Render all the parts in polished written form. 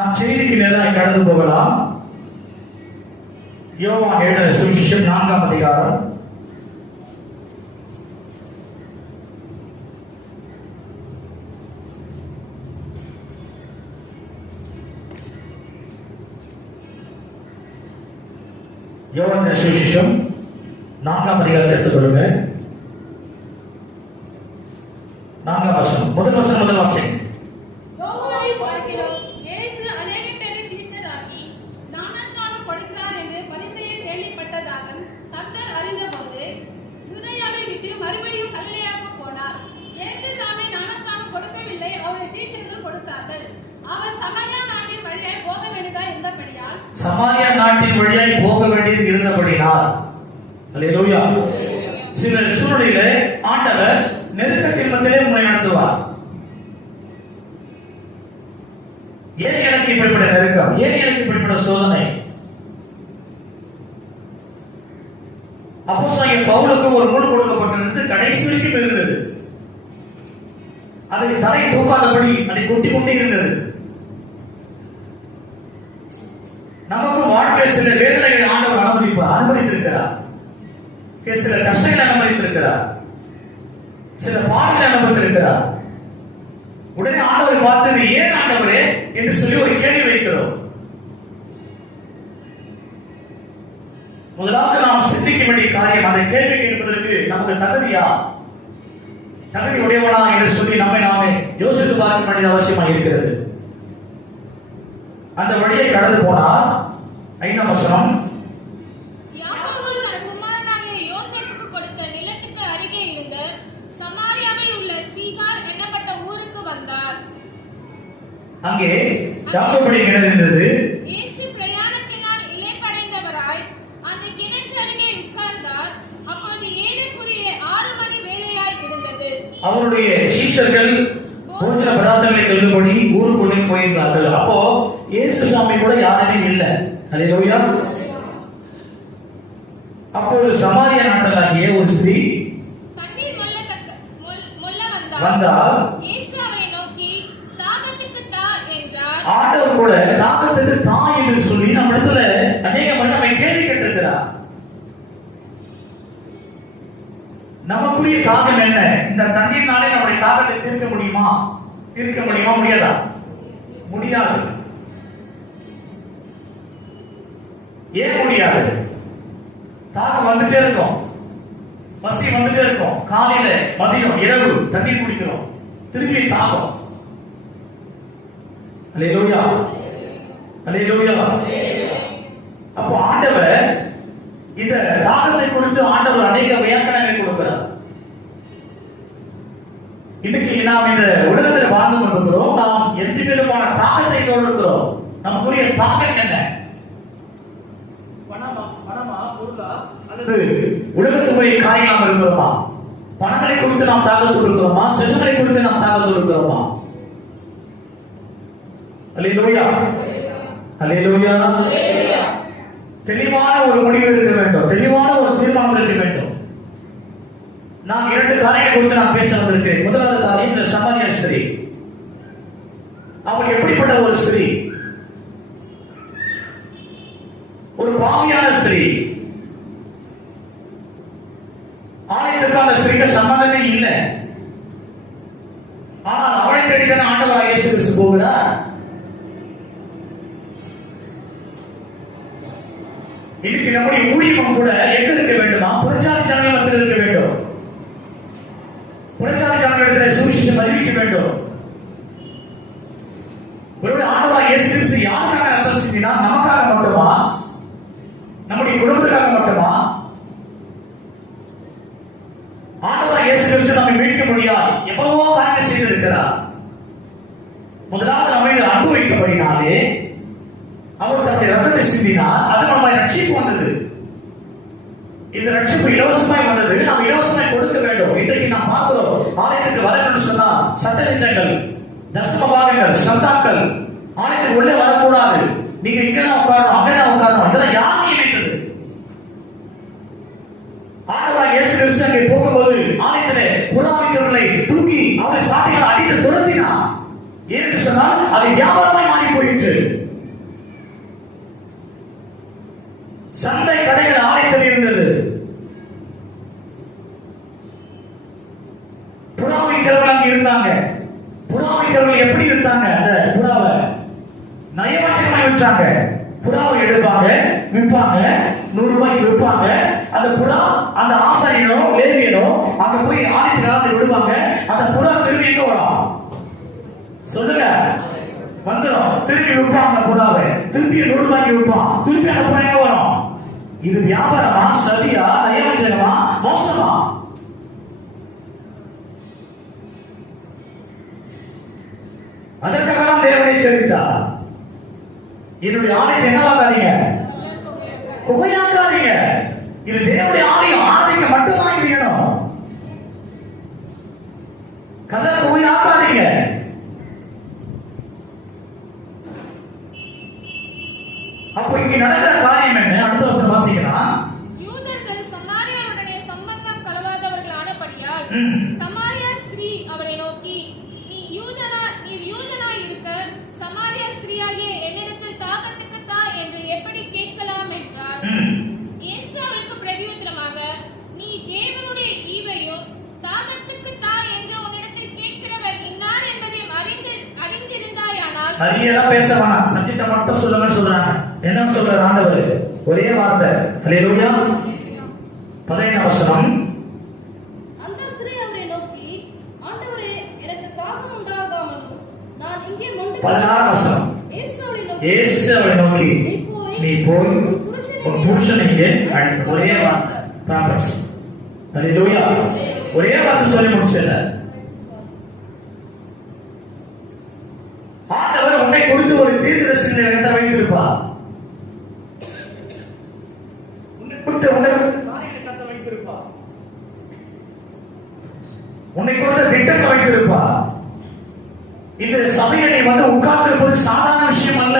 நாம் செய்திக்கு நேராக கடந்து போகலாம். யோவான் எழுதின சுவிசேஷம் 4ஆம் அதிகாரம். யோவான் சுவிசேஷம் 4ஆம் அதிகாரத்தை எடுத்துக்கொள்ளுங்க. 4ஆம் வசனம், முதல் வாசகம். சமாரியா நாட்டின் வழியாய் போக வேண்டியது இருந்தபடினால், அல்லேலூயா, சில சூழ்நிலையில ஆண்டவர் நெருக்கத்தின் மத்தியிலே உண்மை நடத்துவார். ஏன் எனக்கு இப்படிப்பட்ட நெருக்கம், ஏன் எனக்கு இப்படிப்பட்ட சோதனை? அப்போஸ்தலனாகிய பவுலுக்கு ஒரு முள் கொடுக்கப்பட்டிருந்தது, கடைசி வரைக்கும் இருந்தது. அதை தலை தூக்காதபடி அதை கொட்டி கொண்டே இருந்தது. நமக்கு வாழ்க்கை சில வேதனைகளை ஆண்டவர் அனுமதித்திருக்கிறார், சில கஷ்டங்களை அனுமதித்திருக்கிறார், சில பாடங்களை அனுமதித்திருக்கிறார். உடனே ஆண்டவரை பார்த்தது, ஏன் ஆண்டவரே என்று சொல்லி ஒரு கேள்வி வைக்கிறோம். முதலாவது நாம் சிந்திக்க வேண்டிய காரியம், அந்த கேள்வி கேட்பதற்கு நமக்கு தகுதி உடையவனா என்று சொல்லி நம்மை நாமே யோசித்து பார்க்க வேண்டியது அவசியமாக இருக்கிறது. அந்த வழியை கடந்து போனார். 5ஆம் வசனம், யாக்கோபு தன் குமாரனாகிய யோசேப்புக்கு கொடுத்த நிலத்துக்கு அருகே இருந்த சமாரியாவில் உள்ள சீகார் என்னப்பட்ட ஊருக்கு வந்தார். அங்கே யாக்கோபுடைய கிணறு இருந்தது. இயேசு பிரயாணத்தினால் இளைப்படைந்தவராய் அந்த கிணற்று அருகே உட்கார்ந்தார். அப்பொழுது ஏறக்குறைய 6 மணி வேளையாய் இருந்தது. அவருடைய சீஷர்கள் போஜன பதார்த்தங்களை கொள்ளும்படி ஊருக்குள்ளே போயிருந்தார்கள். அப்போ இயேசு சுவாமி கூட யாருமே இல்லை. அல்லேலூயா. அப்போது சமாரியா நாட்டலாகிய ஒரு ஸ்திரீ தண்ணீர் மொள்ள வந்தால் இயேசு அவரை நோக்கி, தாகத்துக்கு தா என்றார். ஆண்டவர் கூட தாகத்துக்கு தா என்று சொல்லி நம்ம இடத்துல அநேக நம்மை கேள்வி கேட்டிருக்கிறார். நமக்குரிய தாகம் என்ன? இந்த தண்ணீர்னாலே நம்முடைய தாகத்தை தீர்க்க முடியுமா? முடியாதா? முடியாது. ஏன் முடியாது? தாகம் வந்துட்டே இருக்கும், பசி வந்துட்டே இருக்கும். காலையில, மதியம், இரவு தண்ணீர் குடிக்கிறோம், திருப்பி தாகம். அல்லேலூயா, அல்லேலூயா. அப்போ ஆண்டவர் இந்த தாகத்தை குறித்து ஆண்டவர் அநேக வியாக்கணங்களை கொடுக்கிறார். இன்னைக்கு நாம் இந்த உலகத்தில் வாழ்ந்து கொண்டிருக்கிறோம். நாம் எந்த விதமான தாகத்தை கொண்டிருக்கிறோம்? நமக்குரிய தாகம் என்ன? பணமா, பொருளா, அல்லது உலகத்துக்குரிய காரியம் இருக்கிறோமா? பணங்களை குறித்து நாம் தாகத்தோடு இருக்கிறோமா? செல்வங்களை குறித்து நாம் தாகத்தோடு இருக்கிறோமா? அல்லேலூயா, அல்லேலூயா. தெளிவான ஒரு முடிவு இருக்க வேண்டும், தெளிவான ஒரு தீர்மானம் இருக்க வேண்டும். நான் 2 காரியங்களை குறித்து நான் பேச வந்திருக்கிறேன். முதலாவது காரியம், இந்த சமாரியா ஸ்திரீ. அவள் எப்படிப்பட்ட ஒரு ஸ்திரீ? ஒரு பாவியான ஸ்திரீ. ஆலயத்துக்கான ஸ்திரீக்கு சம்பந்தமே இல்லை. ஆனால் அவளை தேடிதான் ஆண்டவராகிய இயேசு கிறிஸ்து போகிறார். இன்னைக்கு நம்முடைய ஊழியம் கூட எங்க இருக்க வேண்டுமா? புறஜாதி ஜனங்கள் இருக்க வேண்டும். புறஜாதி ஜனங்களிடத்தில் சுவிசேஷம் அறிவிக்க வேண்டும். ஒருவேளை ஆண்டவராகிய இயேசு கிறிஸ்து யாருக்காக ரத்தம் சிந்தினார்? நமக்காக மட்டுமா? நம்முடைய குடும்பத்துக்காக மட்டுமா? ஆண்டவராகிய இயேசு கிறிஸ்து நம்மை மீட்க முடியாது எவ்வளவோ காரியம் செய்திருக்கிறார். முதலாவது நம்மை அனுபவித்தபடினாலே அவர் தன்னுடைய ரத்தத்தை சிந்தினார். அது நம்மை ரட்சிப்பு வந்தது. இந்த ரட்சிப்பு இலவசமாய் வந்தது. நாம் இலவசமாய் கொடுக்க வேண்டும். இன்றைக்கு நாம் பார்க்கிறோம், ஆலயத்துக்கு வர வேண்டும் சொன்னா சட்டதிட்டங்கள், தசம பாகங்கள், சந்தாக்கள் ஆலயத்துக்கு உள்ளே வரக்கூடாது. நீங்க இங்கதான் உட்காரணும், அங்கதான் உட்காரணும். இதெல்லாம் யார் நியமித்தது? ஆண்டவராகிய இயேசு கிறிஸ்து அங்கே போகும்போது ஆலயத்திலே புறாவிக்கிறவர்களை தூக்கி அவரை சாட்டையால் அடித்து துரத்தினார். ஏன்னு சொன்னால் அது வியாபாரமாய் மாறி போயிற்று. விற்றாங்க. புறாவை எடுப்பாங்க, விற்பாங்க, 100 ரூபாய்க்கு விற்பாங்க. அந்த புறா அந்த ஆசாரியனோ லேவியனோ அங்க போய் ஆலயத்து காலத்தில் விடுவாங்க. அந்த புறா திரும்பி எங்க வரும் சொல்லுங்க, வந்துடும். திரும்பி விற்பாங்க புறாவை, திருப்பி 100 ரூபாய்க்கு விற்பான், திருப்பி அந்த புறா எங்க வரும்? இது வியாபாரமா, சதியா, நயவஞ்சகமா, மோசமா? அதற்காக தேவனை எச்சரித்தார். என்னுடைய ஆலயத்தை என்னவாக்காதீங்க, குகையாக்காதீங்க. இது தேவனுடைய ஆலயம், ஆலயத்துக்கு மட்டும்தான் இது இடம். கதை குகையாக்காதீங்க. அப்போ இங்க நடக்கிற காரியம் என்ன? அடுத்த வருஷம் வாசிக்கலாம். யூதர்கள் சமாரியாருடனே சம்பந்தம் கலவாதவர்களானபடியால் சமாரியா ஸ்திரீ அவரை நோக்கி, நீர் யூதனாய் இருக்க சமாரியா ஸ்திரீயாகிய என்னிடத்தில் தாகத்துக்கு தா என்று எப்படி கேட்கலாம் என்றார். இயேசு அவளுக்கு பிரதியுத்தரமாக, நீ தேவனுடைய ஈவையும் தாகத்துக்கு தா என்று உன்னிடத்தில் கேட்கிறவர் இன்னார் என்பதையும் அறிந்திருந்தாயானால். நிறையெல்லாம் பேச வேணாம், சத்தியத்தை மட்டும் சொல்லுங்க சொல்றாங்க. என்ன சொல்ற ஆண்டவர்? ஒரே வார்த்தை, ஹல்லேலூயா. 15 வசனம். அந்த ஸ்திரீ அவரை நோக்கி, ஆண்டவரே, எனக்கு தாகம் உண்டாகாமலும் நான் இங்கே மொண்டு. 16 வசனம். இயேசு அவரை நோக்கி, நீ போய் உன் புருஷனை இங்கே அழைத்து. ஒரே வார்த்தை, ப்ராஃபட்ஸ். ஹல்லேலூயா. ஒரே வார்த்தை சொல்லி முடிச்சல. ஆண்டவர் உன்னை குறித்து ஒரு தீர்க்கதரிசன இடத்தை வைத்திருப்பார். உன்னை கொடுத்த திட்டத்தை வைத்திருப்பார். இந்த சபையை நீ வந்து உட்கார்ந்து இருப்பது சாதாரண விஷயம் அல்ல.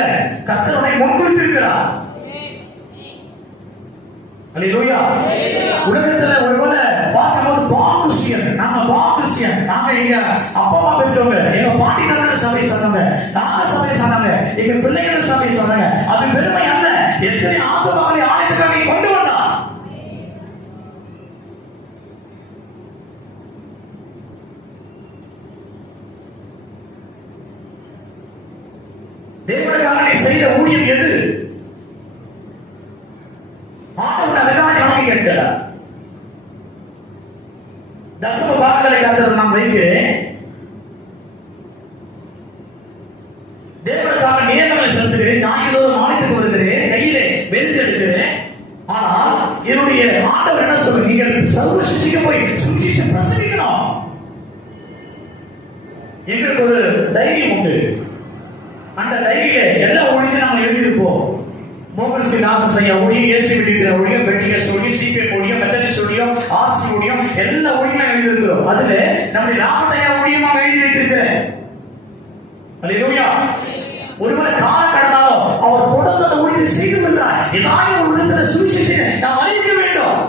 கர்த்தர் உன்னை முன்குறித்திருக்கிறார். அல்லேலூயா. உலகத்துல ஒருவேளை பார்க்கும்போது பாக்கியம், நாங்க பாக்கியம், நாங்க எங்க அப்பா அம்மா பெற்றவங்க, எங்க பாட்டி தாத்தா சபை சொன்னாங்க, நாங்க சபை சொன்னாங்க, எங்க பிள்ளைகள் சபை சொன்னாங்க. அது பெருமை அல்ல. எத்தனை ஆத்துமாக்களை ஆலயத்துக்காக கொண்டு வந்தார். தேவனுக்காக நீ செய்த ஊழியம் எது? ஆண்டவன் அதைதான் கணக்கு கேட்கிறார். தசம பாகங்களை கர்த்தர் நான் வைக்கிறேன். தேவனுக்காக நியமங்களை செலுத்துகிறேன். ஞாயிறோறும் ஆலயத்துக்கு வருகிறேன், கையிலே வெளுத்து எடுக்கிறேன். ஆனால் என்னுடைய ஆண்டவர் என்ன சொல்ற? நீங்கள் சர்வ சிசிக்க போய் சுவிசேஷம் பிரசங்கிக்கணும். எங்களுக்கு ஒரு தைரியம் உண்டு. அந்த டைரியில எல்லா ஊழியத்தையும் நாம எழுதியிருப்போம். மோகன் சி நாசஸ் ஐயா ஊழியம், ஏசி விடுகிற ஊழியம், பெட்டிகஸ் ஊழியம், சிபிஎம் ஊழியம், மெத்தடிஸ்ட் ஊழியம், ஆர்சி ஊழியம், எல்லா ஊழியமும் எழுதியிருக்கிறோம். அதுல நம்முடைய ராமத்தையா ஊழியம் நாம் எழுதி வைத்திருக்கிறேன். அல்லேலூயா. ஒருவேளை கால கடனாலும் அவர் தொடர்ந்து அந்த ஊழியத்தை செய்து வருகிறார். ஏதாவது ஒரு விதத்தில் சுவிசேஷத்தை நாம் அறிவிக்க வேண்டும்.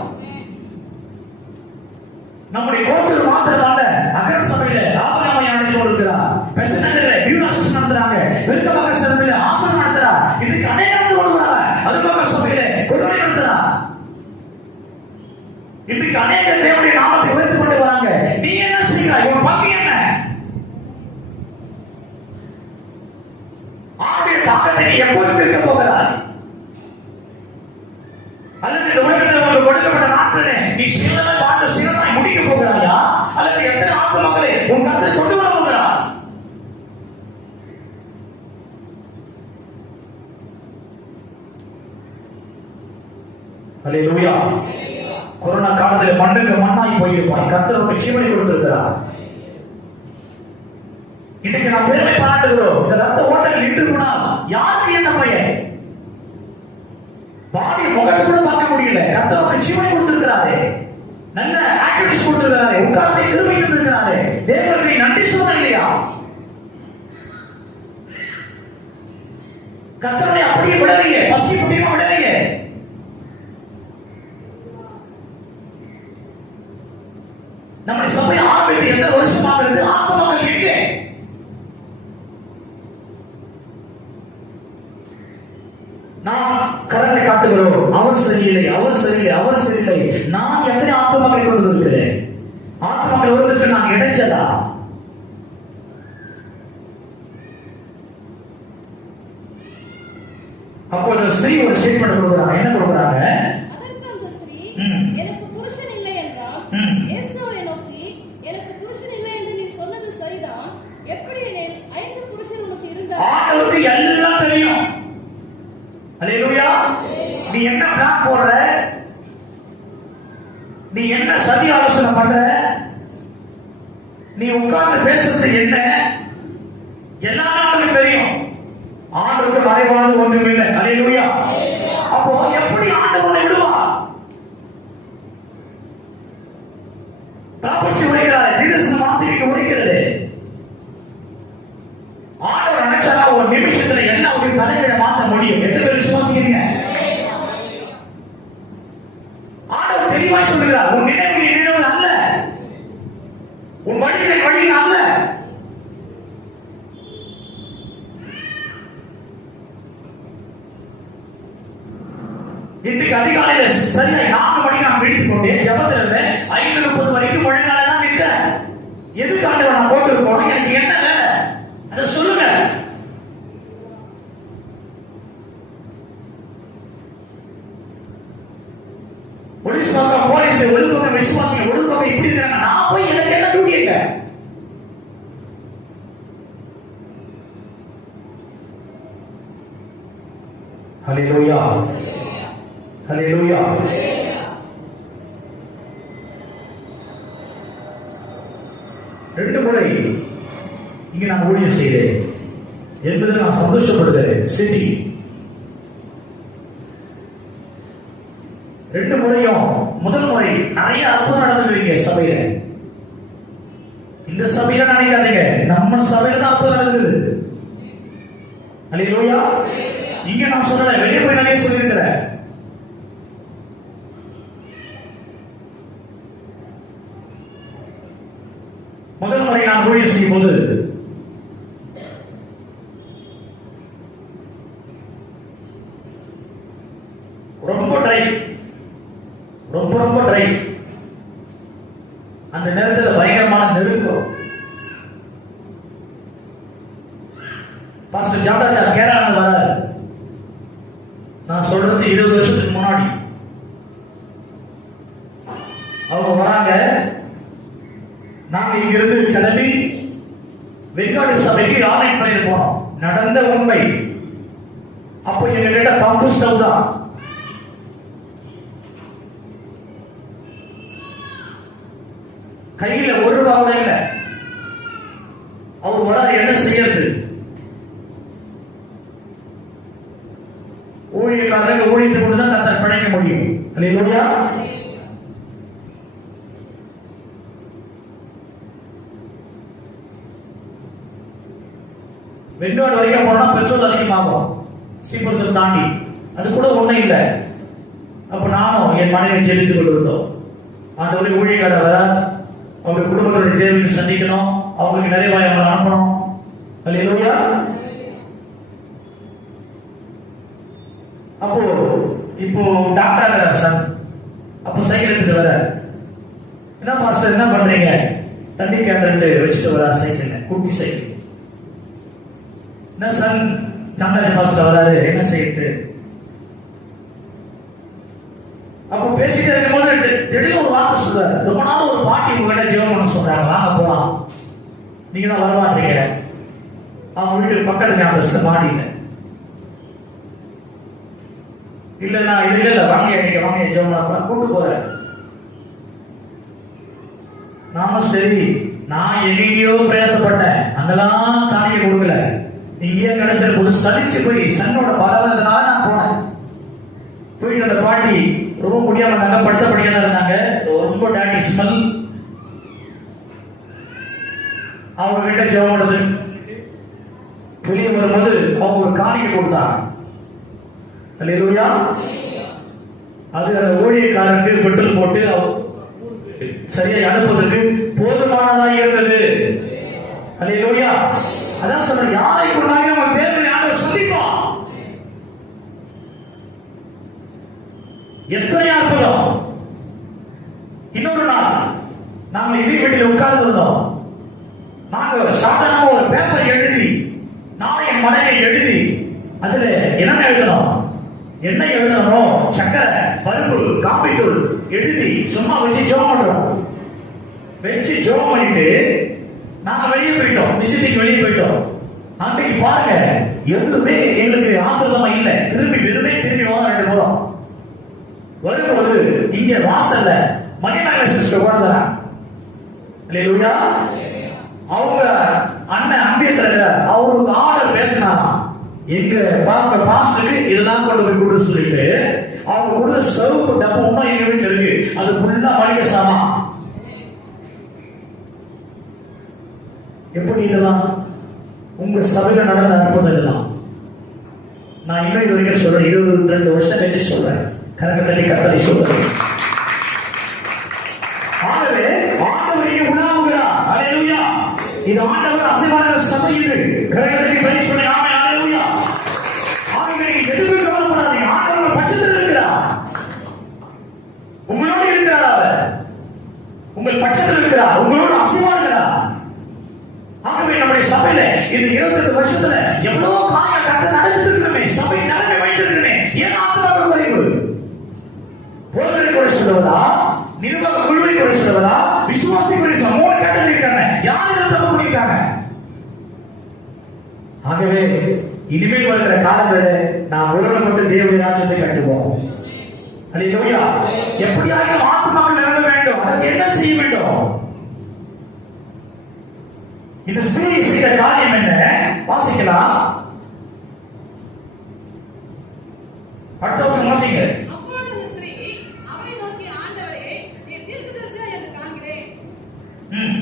நம்முடைய கோட்டூர் மாத்திரமல்ல, அகர சபையில ராமராமையா நடத்தி கொடுக்கிறார். பெசநகர்ல பியூனாசஸ் நடத்துறாங்க. வெறுக்கமாக சபையில ஆசனம் நடத்துறார். இன்னைக்கு அநேகம் கொடுக்குறாங்க. அதுக்காக சபையில கொடுமை நடத்துறார். இன்னைக்கு அநேக தேவனுடைய நாமத்தை உயர்த்து கொண்டு வராங்க. நீ என்ன செய்கிறாய்? உன் பங்கு என்ன? ஆண்டுடைய தாக்கத்தை நீ எப்போது தீர்க்க போகிறாய்? அல்லது இந்த உலகத்தில் உங்களுக்கு கொடுக்கப்பட்ட நாட்களே நீ சீலமாய் வாழ்ந்து சீலமாய் முடிக்க போகிறாயா? அல்லது எத்தனை ஆத்துமாக்களை உன் கருத்தில் கொண்டு வர போகிறாய்? அல்லேலூயா. கொரோனா காலத்தில் மண்ணுக்கு மண்ணாய் போயிருப்பார். கர்த்தர் உனக்கு ஜீவனை கொடுத்திருக்கிறார். இன்னைக்கு நாம் பெருமை பாராட்டுகிறோம். இந்த ரத்த ஓட்டங்கள் நின்று போனால் யாருக்கு என்ன பயன்? பாடி முகத்தை கூட பார்க்க முடியல. கர்த்தர் உனக்கு ஜீவனை கொடுத்திருக்கிறாரே, நல்ல ஆக்டிவிட்டிஸ் கொடுத்திருக்கிறாரே, உட்கார்ந்து கிருபை கொடுத்திருக்கிறாரே. தேவனுக்கு நன்றி சொல்ல இல்லையா? கர்த்தரை அப்படியே விடலையே, பசி புட்டியமா விடலையே. நம்முடைய சபை ஆரம்பித்து எந்த வருஷமாக இருந்து ஆத்மாக்கள் எங்கே? நாம் கரங்களை காட்டுகிறோம். அவர் சரியில்லை, அவர் சரியில்லை, அவர் சரியில்லை. நான் எத்தனை ஆத்மாக்களை கொண்டு இருக்கிறேன்? ஆத்மாக்கள் வருவதற்கு நான் இடைச்சலா? அப்போ அந்த ஸ்திரீ ஒரு ஸ்டேட்மெண்ட் கொடுக்குறாங்க. என்ன கொடுக்குறாங்க? அதற்கு அந்த ஸ்திரீ, ம். எனக்கு புருஷன் இல்லை என்றால். ம். இயேசு அவரை நோக்கி, எனக்கு புருஷன் இல்லை என்று நீ சொன்னது சரிதான். எப்படி எனில் 5 புருஷர் உனக்கு இருந்தார். ஆண்டவருக்கு எல்லாம் தெரியும். அல்லேலூயா. நீ என்ன பிளான் போடுற, நீ என்ன சதி ஆலோசனை பண்ற, நீ உட்கார்ந்து பேசுறது என்ன, எல்லாருக்கும் தெரியும். ஆண்டவருக்கு மறைவானது ஒன்றும் இல்லை. அல்லேலூயா. அப்போ எப்படி ஆண்டவரை விடுவா? ப்ராபர்ட்டி உடைக்கிறாரு, தீர்க்கதரிசன வார்த்தைக்கு உடைக்கிறது. ஆண்டவர் நினைச்சா ஒரு நிமிஷத்துல எல்லாம் ஒரு தலைகளை மாற்ற முடியும். எத்தனை பேர் விசுவாசிக்கிறீங்க? ஆண்டவர் தெளிவாய் சொல்லுகிறார், உன் நினைவுகள் நினைவுகள் அல்ல, உன் வழிகள் வழிகள் அல்ல. இன்றைக்கு அதிகாலையில சரியா 4 மணி நான் விழித்துக் கொண்டே ஜபத்தில் இருந்தேன். 5:30 வரைக்கும் முழங்கால தான் நிற்கிறேன். எதுக்கு ஆண்டவர் நான் போட்டிருக்கோம்? எனக்கு என்ன வேலை அதை சொல்லுங்க. போலீஸ் பக்கம் போலீஸ், ஒரு பக்கம் விசுவாசிகள், ஒரு பக்கம் இப்படி இருக்காங்க. நான் போய் எனக்கு என்ன டியூட்டிங்க? ஹல்லேலூயா, ஹல்லேலூயா. ரெண்டு முறை இங்க நான் ஊழியம் செய்தேன் என்பதில் நான் சந்தோஷப்படுகிறேன். சிட்டி 2 முறையும், முதல் முறை நிறைய அற்புதம் நடந்ததுங்க சபையில. இந்த சபையில நினைக்காதீங்க, நம்ம சபையில தான் அற்புதம் நடந்தது. அல்லேலூயா. இங்க நான் சொல்லல, வெளியே போய் நிறைய சொல்லியிருக்கிறேன். முதல் முறை நான் ஊழியம் செய்யும் போது ரொம்ப ட்ரை, ரொம்ப ட்ரை. அந்த நேரத்தில் பயங்கரமான நெருக்கம். பாஸ்டர் ஜாடாஜா கேரளா வராரு. நான் சொல்றது 20 வருஷத்துக்கு முன்னாடி. அவங்க வராங்க. நாங்க இங்கிருந்து கிளம்பி வெங்காடு சபைக்கு ஆன்லைன் பண்ணிட்டு போனோம். நடந்த உண்மை. அப்போ எங்க கிட்ட பம்பு ஸ்டவ் தான். கையில ஒரு ரூபா கூட இல்ல. அவர் வராது, என்ன செய்யறது? ஊழியக்காரர்கள் ஊழியத்தை கொண்டுதான் கர்த்தர் பிழைக்க முடியும். அல்லேலூயா. வெங்காடு வரைக்கும் போனா பெட்ரோல் அதிகமாகும், சீக்கிரத்தை தாண்டி. அது கூட ஒண்ணும் இல்லை. அப்ப நானும் என் மனைவி ஜெபித்துக் கொண்டிருந்தோம். ஆண்டவரே, ஊழியக்காரர் வர, அவங்க குடும்பங்களுடைய தேவையை சந்திக்கணும், அவங்களுக்கு நிறைவாய் அவங்களை அனுப்பணும். அல்லேலூயா. அப்போ இப்போ டாக்டர் ஆகிறார் சார். அப்போ சைக்கிள் எடுத்துட்டு வர, என்ன மாஸ்டர் என்ன பண்றீங்க? தண்ணி கேன் 2 வச்சுட்டு வர சைக்கிள், குட்டி சைக்கிள். என்ன சார், சந்திர மாஸ்டர் வராரு, என்ன செய்யுது? அப்போ பேசிட்டு இருக்கும்போது திடீர்னு ஒரு வார்த்தை சொல்றாரு. ரொம்ப நாள் ஒரு பாட்டி உங்ககிட்ட ஜெபம் பண்ண சொல்றாங்க, வாங்க போலாம். நீங்க தான் வரமாட்டீங்க. அவங்க வீட்டுக்கு பக்கத்து கேம்பஸ்ல மாடிங்க. இல்ல நான் இது இல்ல, வாங்க நீங்க வாங்க ஜெபம் பண்ண கூட்டு போறேன். நானும் சரி, நான் எங்கேயோ பிரயாசப்பட்டேன், அங்கெல்லாம் காணிக்க கொடுக்கல. இங்கேயே கடைசியில் போது சலிச்சு போய் சன்னோட பலவனதுனால நான் போனேன். போயிட்டு அந்த பாட்டி ரொம்ப முடியாம இருந்தாங்க, படுத்த படிக்கதான் இருந்தாங்க, ரொம்ப டாட்டி ஸ்மெல். அவங்க கிட்ட ஜெபம் பண்ணுது. வெளியே வரும்போது அவங்க ஒரு காணிக்கை கொடுத்தாங்க. அல்லேலூயா. அது அந்த ஊழியக்காரருக்கு பெட்ரோல் போட்டு சரியா அனுப்புவதற்கு போதுமானதாக இருந்தது. அல்லேலூயா. அதான் சொல்ற, யாரை கொண்டாங்க நம்ம தேவனை ஆண்டவர் சந்திப்போம். எத்தனை அற்புதம். இன்னொரு நாள் நாங்கள் இதே வீட்டில் உட்கார்ந்து இருந்தோம். நாங்க சாதாரணமா ஒரு பேப்பர் எழுதி, நானும் என் மனைவி எழுதி அதுல என்ன எழுதணும்? என்ன எழுதணும்? சக்கரை, பருப்பு, காப்பித்தூள் எழுதி சும்மா வச்சு ஜோம் பண்றோம். வச்சு ஜோம் பண்ணிட்டு நாங்க வெளியே போயிட்டோம், விசிட்டிங் வெளியே போயிட்டோம். அன்னைக்கு பாருங்க எதுவுமே எங்களுக்கு ஆசிரதமா இல்லை. திரும்பி திரும்பி வரோம். 2 போறோம். வரும்போது இங்க வாசல்ல மணிமேகலை சிஸ்டர் உட்கார்ந்துறாங்க. அல்லேலூயா. அவங்க அண்ணன் அம்பியத்துல அவருக்கு ஆர்டர் பேசினாராம். எங்க பாஸ்டருக்கு இதெல்லாம் கொண்டு போய் கொடுத்து சொல்லிட்டு அவங்க கொடுத்த சவுப்பு டப்பு இன்னும் எங்க வீட்டுல இருக்கு. அது ஃபுல்லா மளிகை சாமான். எப்படி இதெல்லாம் உங்க சபையில நடந்த அற்புதம் இதெல்லாம்? நான் இன்னும் இது வரைக்கும் சொல்றேன். 22 வருஷம் கழிச்சு சொல்றேன். கரகத்தடி கத்தடி சொல்றேன். ஆகவே ஆண்டவர் இங்கே உலாவுகிறார். அல்லேலூயா. இது ஆண்டவர் அசைவான சபை. இது கரகத்தடி பிரைஸ் பண்ணி ஆமென். அல்லேலூயா. ஆகவே நீங்க எதுவும் கவலைப்படாதீங்க. ஆண்டவர் பட்சத்தில் இருக்கிறார். உங்களோடு இருக்கிறார். அவர் உங்கள் பட்சத்தில் இருக்கிறார். உங்களோடு அசைவாடுகிறார். ஆகவே நம்முடைய சபையில இந்த 28 வருஷத்துல எவ்வளவு காரியம் கத்த நடந்துருக்கணுமே. சபை நடக்க வைத்திருக்கணுமே. ஏன் ஆத்மாவுக்கு குறைவு? போதனை குறை சொல்லுவதா, நிர்வாக குழுவை குறை சொல்லுவதா, விசுவாசி குறை சொல்ல 3 கேட்டகரி இருக்காங்க. யார் இதை தப்பு பண்ணிருக்காங்க? ஆகவே இனிமேல் வருகிற காலங்களில் நாம் ஒருவனுக்கு தேவனுடைய ராஜ்யத்தை கட்டுவோம். அல்லேலூயா. எப்படியாவது ஆத்மாக்கள் நிரம்ப வேண்டும். அதற்கு என்ன செய்ய வேண்டும்? இந்த ஸ்திரீ செய்த காரியம் என்ன? வாசிக்கலாம். அடுத்த வருஷம் வாசிங்க. அப்பொழுது அந்த ஸ்திரீ அவரை நோக்கி, ஆண்டவரே, நீர் தீர்க்கதரிசியா என்று காண்கிறேன்.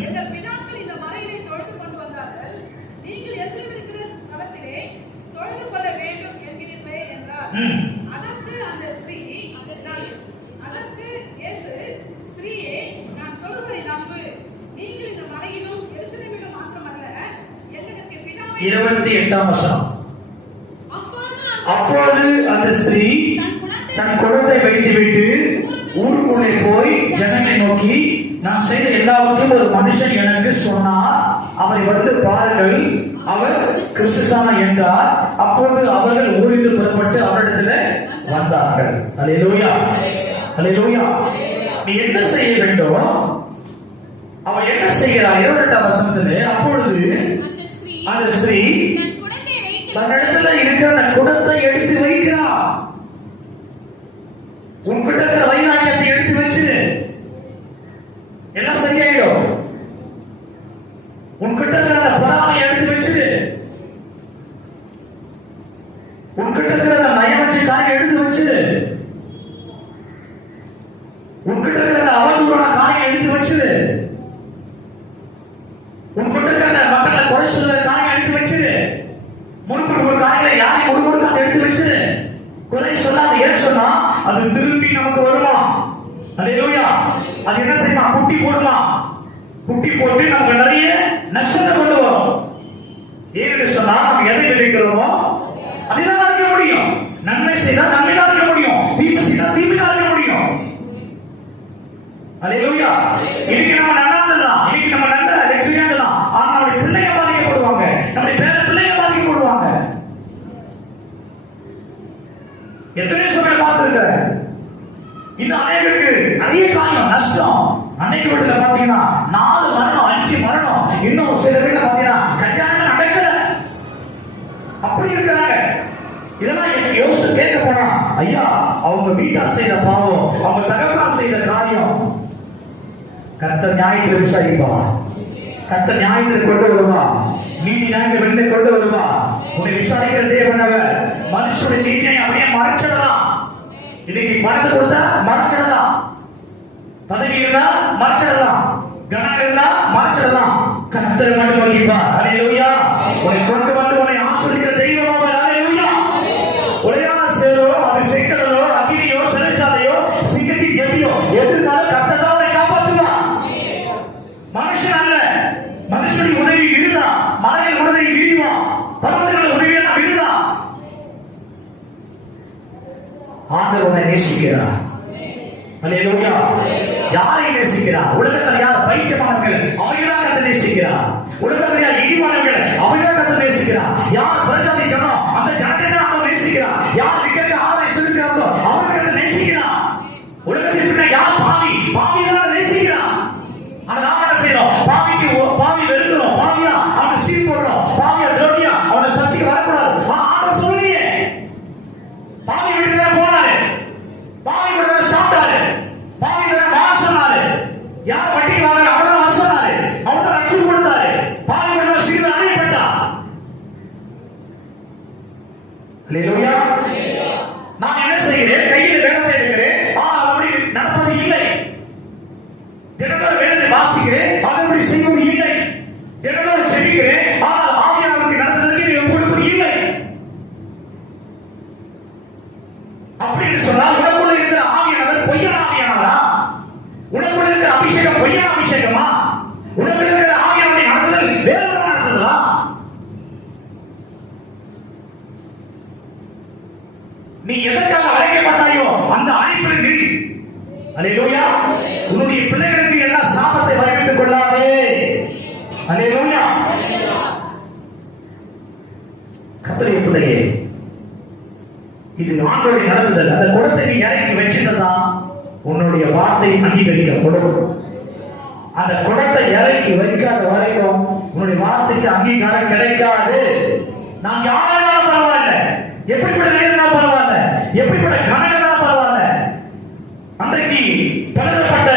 எங்கள் பிதாக்கள் இந்த மலையிலே தொழுது கொண்டு வந்தார்கள். நீங்கள் எருசலேமில் இருக்கிற ஸ்தலத்திலே தொழுது கொள்ள வேண்டும் என்கிறீர்களே என்றார். அதற்கு அந்த ஸ்திரீ, அதற்கு இயேசு, ஸ்திரீயே, நான் சொல்வதை நம்பு. நீங்கள் இந்த மலையிலும் எருசலேமிலும் மாத்திரமல்ல, எங்களுக்கு பிதாவை 28ஆம் வசனம். அப்பொழுது அந்த ஸ்திரீ தன் குடத்தை வைத்துவிட்டு ஊருக்குள்ளே போய் ஜனங்களை நோக்கி, நான் செய்த எல்லாவற்றும் ஒரு மனுஷன் எனக்கு சொன்னார். அவரை வந்து பாருங்கள், அவர் கிறிஸ்துதான் என்றார். அப்பொழுது அவர்கள் ஊரிலிருந்து புறப்பட்டு அவரிடத்தில் வந்தார்கள். அல்லேலூயா. அல்லேலூயா. நீ என்ன செய்ய வேண்டும்? அவன் என்ன செய்கிறார்? 28ஆம் வசனத்திலே, அப்பொழுது அந்த ஸ்திரீ தன்னிடத்துல இருக்கிற அந்த குடத்தை எடுத்து வைக்கிறார். உன்கிட்ட இருக்கிற வைராக்கியத்தை எடுத்து வச்சு எல்லாம் சரியாயிடும். உன்கிட்ட இருக்கிற அந்த பொறாமை எடுத்து வச்சு, உன்கிட்ட இருக்கிற அந்த நயவச்சு காரியம் எடுத்து வச்சு, உன்கிட்ட இருக்கிற அவதூறான காரியம் எடுத்து வச்சு, உன்கிட்ட இருக்கிற மக்களை குறை சொல்ற காரியம் எடுத்து வச்சு, முறுக்கு ஒரு காரியங்களை யாரையும் முறுமுறுக்காத எடுத்து வச்சு குறை சொல்லாத ஏன் சொன்னா அது திரும்பி நமக்கு வருமா? அல்லேலூயா. அது என்ன செய்யுமா? குட்டி போடுமா? குட்டி போட்டு நமக்கு நிறைய நஷ்டத்தை கொண்டு வரும். ஏன்னு சொன்னா நம்ம எதை விதைக்கிறோமோ அதைதான் அறுக்க முடியும். நன்மை செய்தால் நன்மை தான் அறுக்க முடியும். தீமை செய்தால் தீமை தான் அறுக்க முடியும். அல்லேலூயா. இன்னைக்கு நம்ம நல்லா இருந்தலாம், இன்னைக்கு நம்ம நல்ல லட்சுமியா இருந்தலாம். ஆனா நம்முடைய பிள்ளைங்க பாதிக்கப்படுவாங்க, நம்முடைய பேர பிள்ளைங்க பாதிக்கப்படுவாங்க. எத்தனை சூழல் பார்த்திருக்கிறேன். இன்னும் அநேகருக்கு நிறைய காரியம் நஷ்டம். அன்னைக்கு வீட்டுல பாத்தீங்கன்னா 4 மரணம் 5 மரணம். இன்னும் சில வீட்டுல பாத்தீங்கன்னா கல்யாணம் நடக்கல. அப்படி இருக்கிறாங்க. இதெல்லாம் எனக்கு யோசிச்சு கேட்க போனா, ஐயா அவங்க வீட்டார் செய்த பாவம், அவங்க தகப்பனார் செய்த காரியம் கர்த்தர் நியாயத்தை விசாரிப்பா. கர்த்தர் நியாயத்தை கொண்டு வருவா. நீதி நியாயத்தை வெளியே கொண்டு வருவா. உன்னை விசாரிக்கிற தேவன் அவர். மனுஷனுடைய நீதியை அப்படியே மறைச்சிடலாம். இன்னைக்கு பணத்தை கொடுத்தா மறைச்சிடலாம், பதவி இருந்தா மறைச்சிடலாம், கணக்கு இருந்தா மறைச்சிடலாம். கர்த்தர் மட்டும் வகிப்பார். அல்லேலூயா. உன்னை கொண்டு வந்து உன்னை ஆசீர்வதிக்கிற தெய்வம் அவர். அல்லேலூயா. உடையான சேரோ, அது செங்கடலோ, அக்கினியோ, சிறைச்சாலையோ, சிங்கத்தின் கெபியோ எதிர்த்தாலும் கர்த்தர் தான் உன்னை காப்பாற்றுவார். மனுஷன் அல்ல. மனுஷனுடைய உதவி இருந்தா மலையில் உதவி விரிவா, பர்வதங்கள் உதவி இருந்தா. ஆண்டவர் உன்னை நேசிக்கிறார். அல்லேலூயா. யாரை நேசிக்கிறார்? உலகத்தில் யார் பைத்தியமானவர்கள் அவைதான் கர்த்தர் நேசிக்கிறார். உலகத்தில் யார் இடிமானவர்கள் அவைதான் கர்த்தர் நேசிக்கிறார். யார் பிரஜாதி ஜனம் அந்த ஜனத்தை தான் அல்லேலூயா. நான் என்ன செய்கிறேன்? கையில் வேதத்தை எடுக்கிறேன், ஆனால் அப்படி நடப்பது இல்லை. தினந்தோறும் வேதத்தை வாசிக்கிறேன், அதன்படி செய்வது இல்லை. தினந்தோறும் செபிக்கிறேன், ஆனால் ஆவியானவருக்கு நடந்ததற்கு கொடுப்பது இல்லை. அப்படி என்று சொன்னால் உனக்குள்ள இருக்கிற ஆவியானவர் பொய்யான ஆவியானவரா? உனக்குள்ள இருக்கிற அபிஷேகம் பொய்யான அபிஷேகமா? உனக்கு இருக்கிற ஆவியானவருடைய நடந்தது வேறு நடந்ததா? நீ எதற்காக அழைக்கப்பட்டாயோ அந்த அழைப்பில் நில். அல்லேலூயா. உன்னுடைய பிள்ளைகளுக்கு எல்லாம் சாபத்தை வரவிட்டுக் கொள்ளாதே. அல்லேலூயா. கர்த்தருடைய பிள்ளையே, இது ஆண்டவருடைய நடத்துதல். அந்த குடத்தை நீ இறக்கி வச்சிருந்தா உன்னுடைய வார்த்தை அங்கீகரிக்கப்படும். அந்த குடத்தை இறக்கி வைக்காத வரைக்கும் உன்னுடைய வார்த்தைக்கு அங்கீகாரம் கிடைக்காது. நான் யாராலும் பரவாயில்ல, எப்படிப்பட்ட நிலையிலும் பரவாயில்ல, எப்படிப்பட்ட கணக்கெல்லாம் பரவாயில்ல, அன்றைக்கு பலதரப்பட்ட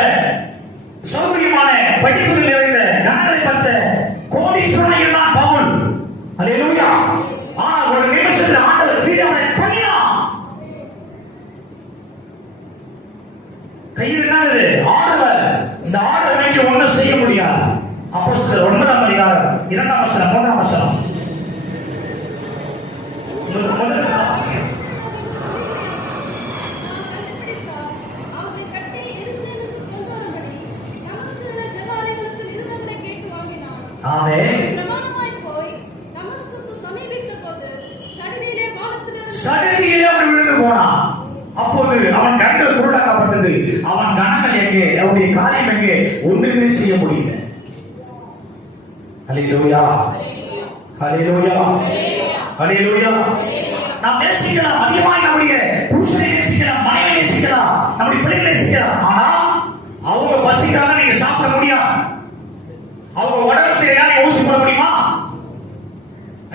சௌகரியமான படிப்புகள் நிறைந்த கணங்களை பெற்ற கோடீஸ்வரன் எல்லாம் பவுல். அல்லேலூயா. ஆனால் ஒரு நிமிஷத்தில் ஆண்டவர் கீழே அவனை தள்ளினார். கையில் என்னது? ஆடவர். இந்த ஆடவர் வச்சு ஒன்றும் செய்ய முடியாது. அப்போஸ்தலர் 9ஆம் அதிகாரம் 2ஆம் வசனம் 3ஆம் வசனம். சடுதியிலே அவன் விழுந்து போனான். அப்போது அவன் கண்கள் குருடாக்கப்பட்டது. அவன் கணங்கள் எங்கே? அவனுடைய காரியம் எங்கே? ஒன்றுமே செய்ய முடியல. அல்லேலூயா. அல்லேலூயா. அல்லேலூயா. நாம் நேசிக்கலாம், அதிகமாக நம்முடைய புருஷனை நேசிக்கலாம், மனைவி நேசிக்கலாம், நம்முடைய பிள்ளைகளை நேசிக்கலாம். ஆனால் அவங்க பசிக்காக நீங்க சாப்பிட முடியாது. அவங்க உடம்பு சரியா நீங்க ஊசி போட முடியுமா?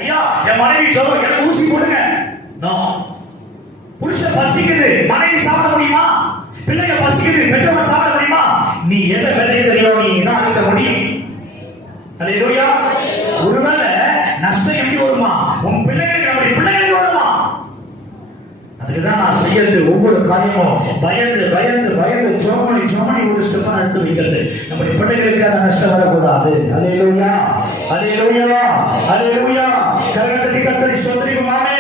ஐயா, என் மனைவி சொல்ல எனக்கு ஊசி போடுங்க. புருஷன் பசிக்குது, மனைவி சாப்பிட முடியுமா? பிள்ளைங்க பசிக்குது, பெற்றோர் சாப்பிட முடியுமா? நீ எதை விதைக்கிறியோ நீ என்ன இருக்க முடியும்? அல்லேலூயா. ஒருவேளை நஷ்டம் எப்படி வருமா? உன் பிள்ளைகளுக்கு, நம்முடைய பிள்ளைகளுக்கு வருமா? அதுக்குதான் நான் செய்யறது ஒவ்வொரு காரியமும் பயந்து பயந்து பயந்து ஜோமணி ஒரு ஸ்டெப்பா எடுத்து வைக்கிறது. நம்முடைய பிள்ளைகளுக்கு அந்த நஷ்டம் வரக்கூடாது. அல்லேலூயா. அல்லேலூயா. அல்லேலூயா. கரங்களை கர்த்தரை ஸ்தோத்திரிக்குமாமே.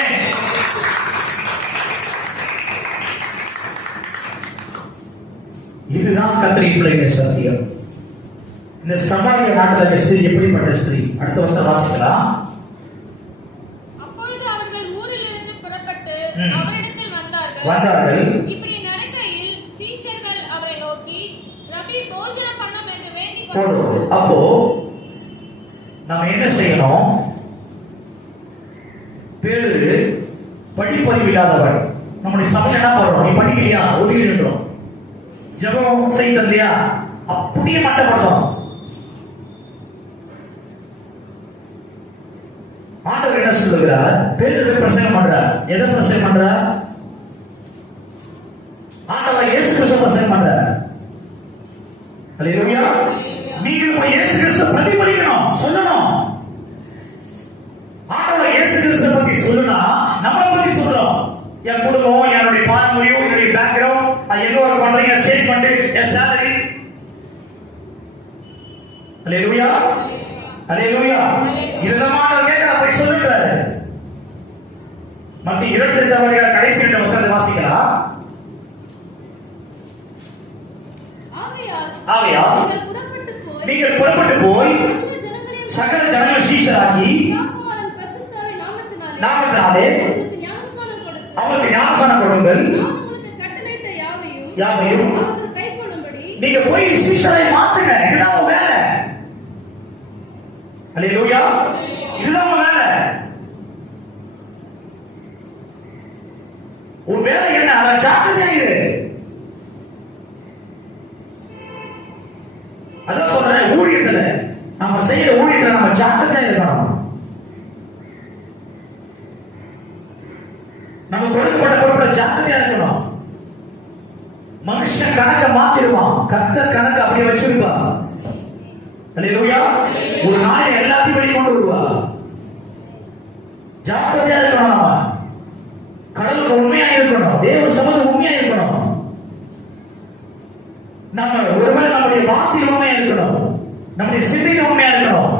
இதுதான் கர்த்தரின் பிள்ளைகள் சத்தியம். இந்த சமாரிய நாட்டில் ஸ்திரீ எப்படிப்பட்ட ஸ்திரீ? அடுத்த வருஷம் வாசிக்கலாம். அப்பொழுது அவர்கள் ஊரிலிருந்து புறப்பட்டு அவரிடத்தில் வந்தார்கள். இப்படி நடக்கையில் சீஷர்கள் அவரை நோக்கி, ரபி, போஜனம் பண்ணும் என்று வேண்டிக் கொண்டு. அப்போ நம்ம என்ன செய்யணும்? பேரு படிப்பறிவு இல்லாதவன். நம்முடைய சபையில் என்ன பண்றோம்? நீ படிக்கலையா? ஒதுக்கி நின்றோம். ஜெபம் செய்தல் இல்லையா? அப்படியே மட்டப்படுறோம். ஆண்டவர் என்ன சொல்லுகிறார்? பேதுரு பிரசங்கம் பண்றார். எதை பிரசங்கம் பண்றார்? ஆண்டவர் இயேசு கிறிஸ்து பிரசங்கம் பண்றார். அல்லேலூயா. நீங்கள் போய் இயேசு கிறிஸ்து பிரதிபலிக்கணும், சொல்லணும். ஆண்டவர் இயேசு கிறிஸ்து பத்தி சொல்லுனா நம்மளை பத்தி சொல்றோம். என் குடும்பம், என்னுடைய பாரம்பரியம், என்னுடைய பேக்ரவுண்ட், எங்க ஒர்க் பண்றீங்க, ஸ்டேட்மெண்ட், என் சேலரி. அல்லேலூயா. அல்லேலூயா. இதெல்லாம் ஆண்டவர் கேட்கிறார், போய் சொல்லுறாரு. மத்திய 22ஆம் அதிகாரம் கடைசி 2 வசனத்தை வாசிக்கலாம். ஆகையால் நீங்கள் புறப்பட்டு போய் சகல ஜனங்கள் சீஷராக்கி நாமத்தினாலே அவருக்கு ஞானஸ்நானம் கொடுங்கள். யாவையும் நீங்க போய் சீஷரை மாத்துங்க. இதுதான் உங்க வேலை. அல்லேலூயா. இதுதான் உங்க வேலை. உன் வேலை என்ன? அதை ஜாக்கிரதையா இரு. அதான் சொல்றேன், ஊழியத்துல நம்ம செய்யற ஊழியத்துல நம்ம ஜாக்கிரதையா இருக்கணும். நம்ம கொடுக்கப்பட்ட பொறுப்புல ஜாக்கிரதையா இருக்கணும். மனுஷன் கணக்க மாத்திருவான், கர்த்தர் கணக்கு அப்படியே வச்சிருப்பான். அல்லேலூயா. ஒரு நாளை எல்லாத்தையும் வெளியே கொண்டு வருவா. ஜாக்கிரதையா இருக்கணும். நம்ம கடவுளுக்கு உண்மையா இருக்கணும், தேவ சமூகம் உண்மையா இருக்கணும். நம்ம ஒருவேளை நம்முடைய வார்த்தை உண்மையா இருக்கணும், நம்முடைய சிந்தனை உண்மையா இருக்கணும்.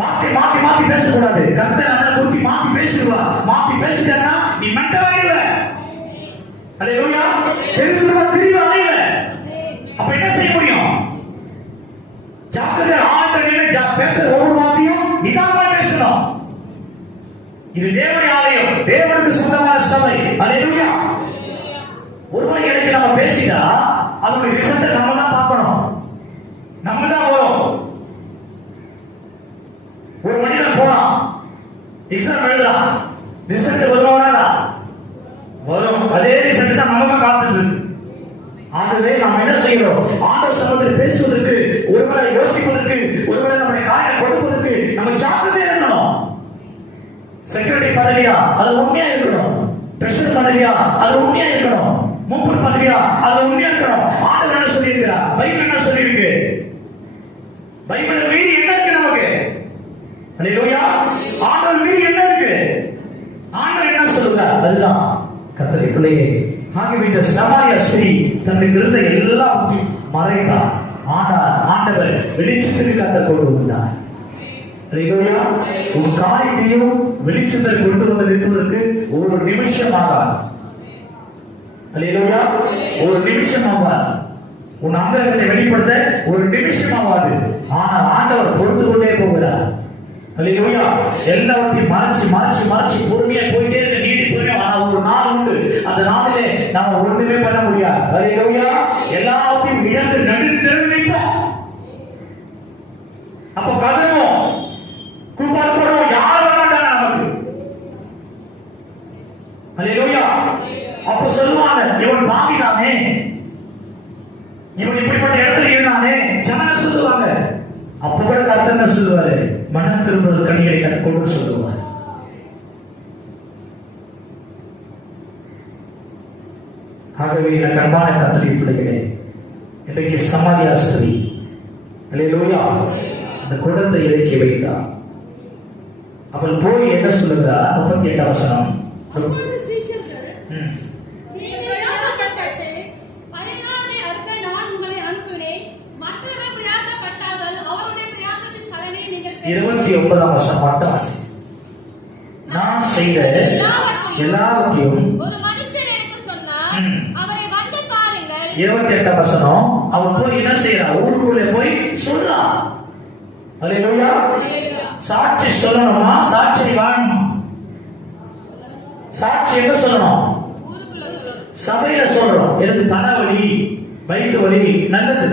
வார்த்தை மாத்தி மாத்தி பேசக்கூடாது. கர்த்தர் நம்மளை குறித்து மாத்தி பேசுவா. மாத்தி பேசிட்டா நீ மென்டலாயிடுவ. அல்லேலூயா. திரும்ப அலைவ. அப்ப என்ன செய்ய முடியும்? ஜாக்கிரதை ஆண்டவரே பேசுற ஒவ்வொரு வார்த்தையும் நிதானமா பேசணும். இது தேவனுடைய ஆலயம், தேவனுக்கு சொந்தமான சபை. அல்லேலூயா. ஒருவேளை எனக்கு நம்ம பேசிட்டா அதனுடைய ரிசல்ட்டை நம்ம தான் பார்க்கணும், நம்ம தான் வரும். ஒரு மனிதன் போறான், எக்ஸாம் எழுதுறான், ரிசல்ட் வருவாரா? வரும். அதே ரிசல்ட் தான் நமக்கு காத்துட்டு இருக்கு. ஆகவே நாம் என்ன செய்கிறோம்? ஆண்டவர் சமூகத்தில் பேசுவதற்கு, ஒருவேளை யோசிப்பதற்கு, ஒருவேளை நம்முடைய காரியத்தை கொடுப்பதற்கு நம்ம ஜாக்கிரதையா இருக்கணும். செக்ரட்டரி பதவியா அது உண்மையா இருக்கணும், பிரசிடன்ட் பதவியா அது உண்மையா இருக்கணும், மூப்பர் பதவியா அது உண்மையா இருக்கணும். ஆண்டவர் என்ன சொல்லியிருக்கிறார்? பைபிள் என்ன சொல்லியிருக்கு? பைபிளை மீறி என்ன இருக்கு நமக்கு? அல்லேலூயா. ஆண்டவர் மீறி என்ன இருக்கு? ஆண்டவர் என்ன சொல்லுகிறார்? அதுதான் கர்த்தருடைய பிள்ளையே. ஆகவே இந்த சமாரியா ஸ்திரீ தன்னுக்கு இருந்த எல்லாவற்றையும் மறைத்தார். ஆனால் ஆண்டவர் வெளிச்சத்திற்கு கர்த்தர் கொண்டு வந்தார். அல்லேலூயா. உன் காரியத்தையும் வெளிச்சத்தில் கொண்டு வந்து நிறுத்துவதற்கு ஒரு நிமிஷம் ஆகாது. அல்லேலூயா. ஒரு நிமிஷம் ஆகாது. உன் அந்தரங்கத்தை வெளிப்படுத்த ஒரு நிமிஷம் ஆகாது. ஆனால் ஆண்டவர் பொறுத்து கொண்டே போகிறார். அல்லேலூயா. எல்லாவற்றையும் மறைச்சு மறைச்சு மறைச்சு பொறுமையா போயிட்டே இருக்க, நீடி பொறுமையா. ஆனா ஒரு நாள் உண்டு, அந்த நாளிலே நாம ஒண்ணுமே பண்ண முடியாது. அல்லேலூயா. எல்லாத்தையும் இழந்து நடுத்தெரு நிற்போம். அப்ப கதறுவோம், கூப்பாடு போடுவோம், யாரும் வர மாட்டாங்க நமக்கு. அல்லேலூயா. அப்ப சொல்லுவாங்க, இவன் பாவிதானே, இவன் இப்படிப்பட்ட இடத்துல இருந்தானே, ஜனங்க சொல்லுவாங்க. அப்ப கூட கர்த்தர் என்ன சொல்லுவாரு? மனம் திரும்புதல் கனிகளை கற்றுக்கொண்டு சொல்லுவார். ஆகவே எனக்கு அன்பான கர்த்தருடைய பிள்ளைகளே, இன்றைக்கு சமாரியா ஸ்திரீ அல்லேலூயா அந்த குடத்தை இறக்கி வைத்தார். அவள் போய் என்ன சொல்லுகிறார்? 38 வசனம். அப்பொழுது சீஷர்கள், நீங்கள் பிரயாசப்பட்டு 14 அறுக்க நான் உங்களை அனுப்பினேன். மற்றவர் பிரயாசப்பட்டார்கள், அவருடைய பிரயாசத்தின் பலனை நீங்கள் பெறுவீர்கள். 29 வசனம் மட்டும் வாசி. நான் செய்த எல்லாவற்றையும் ஒரு மனுஷன் எனக்கு சொன்னார், அவரை வந்து பாருங்கள். 28 வசனம். அவன் போய் என்ன செய்யறா? ஊருக்குள்ளே போய் சொல்றா. அல்லேலூயா. சாட்சி சொல்லணுமா? சாட்சி வாழணுமா? சாட்சி எங்க சொல்லணும்? சபையில சொல்றோம். எனக்கு தலைவலி, வயிற்று வலி, நல்லது.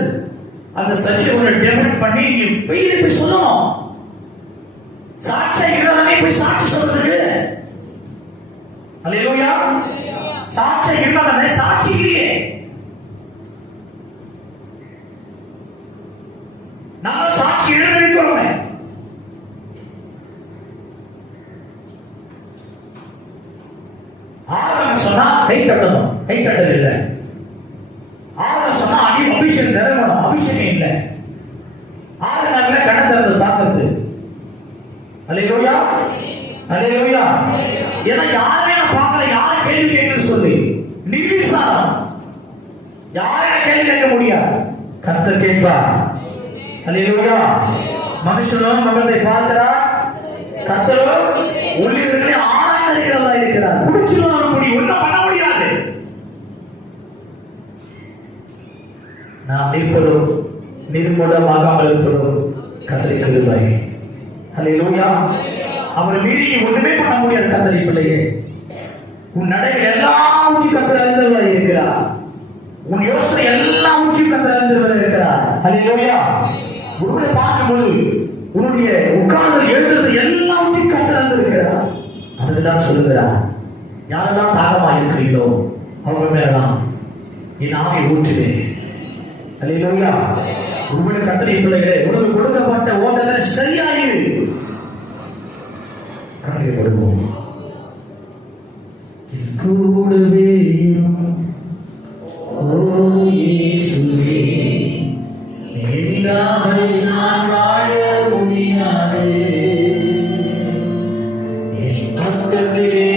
அந்த சர்டிபிகேட்டை டெபிட் பண்ணி போய் சொல்லணும். சாட்சியா இருந்தாலே போய் சாட்சி சொல்றதுக்கு. அல்லேலூயா. சாட்சியா இருந்தாலே சாட்சி இல்லையே. நாம சாட்சி எழுதிருக்கிறோமே. ஆரம்பம் சொன்னா கை தட்டணும், கை தட்டல் இல்லை. ஆரம்பம் சொன்னா அபிஷேகம் நிரம்பணும், அபிஷேகம் இல்லை. ஆரம்பத்துல கண்ண திறந்து பார்க்கறது. அல்லேலூயா. அல்லேலூயா. ஏன்னா யாருமே நான் பார்க்கல, யாரும் கேள்வி கேட்கணும்னு சொல்லி நிர்விசாரம். யாரும் கேள்வி கேட்க முடியாது, கர்த்தர் கேட்பார். அல்லேலூயா. மனுஷனும் முகத்தை பார்க்கிறார், கர்த்தரோ உள்ளிருக்கிறே ஆராய்கிறதா இருக்கிறார். குடிச்சிடும் முடியும், ஒன்றும் பண்ண முடியாது. நாம் நிற்பதும் நிர்மூலமாகாமல் இருப்பதும் கர்த்தரின் கிருபை. அல்லேலூயா. அவரை மீறி ஒண்ணுமே பண்ண முடியாது. கர்த்தரின் பிள்ளையே, உன் நடைகள் எல்லாவற்றையும் கர்த்தர் அறிந்தவராய் இருக்கிறார். உன் யோசனை எல்லாவற்றையும் கர்த்தர் அறிந்தவராய் இருக்கிறார். அல்லேலூயா. உன்னை பார்க்கும்போது உன்னுடைய உட்கார்ந்து எழுதுறது எல்லாத்தையும் கர்த்தர் அறிந்திருக்கிறார். அதுதான் சொல்லுகிறார், யாரெல்லாம் தாகமா இருக்கிறீங்களோ அவங்க மேலாம் என் ஆவியை ஊற்றுவேன். அல்லேலூயா. உங்களுடைய கர்த்தரின் பிள்ளைகளே, உனக்கு கொடுக்கப்பட்ட ஓட்டத்தை சரியாயிரு. கண்ணை கொடுப்போம். கூடவே ஓ இயேசுவே, இல்லாமல் நான் வாழ முடியாது. என் பக்கத்திலே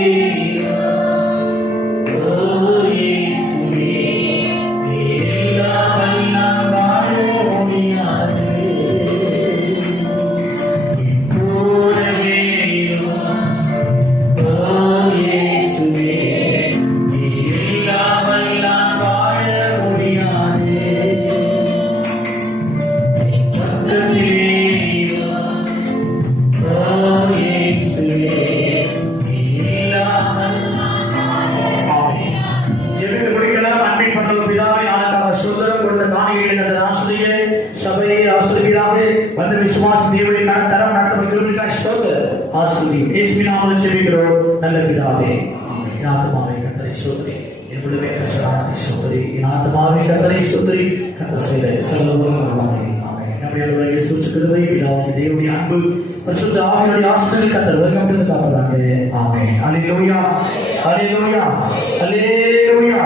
அந்த விசுவாச தேவனை தரம் நடத்த கிருபைக்காய் ஸ்தோத்திரம். ஆசீர்வதியும் இயேசுவின் நாமத்தில் ஜெபிக்கிறோம் நல்ல பிதாவே. ஆமென். என் ஆத்துமாவே கர்த்தரை ஸ்தோத்திரி, என் முழுமே கர்த்தரை ஸ்தோத்திரி, என் ஆத்துமாவே கர்த்தரை ஸ்தோத்திரி, கர்த்தர் செய்த சகல உபகாரங்களுக்காக. ஆமென். நம்முடைய ஆண்டவராகிய இயேசு கிறிஸ்துவின் பிதாவாகிய தேவனுடைய அன்பு பரிசுத்த ஆவியானவருடைய ஆசீர்வாதம் கர்த்தர் வழங்கப்பட்டது காப்பதாக. ஆமென். அல்லேலூயா, அல்லேலூயா, அல்லேலூயா.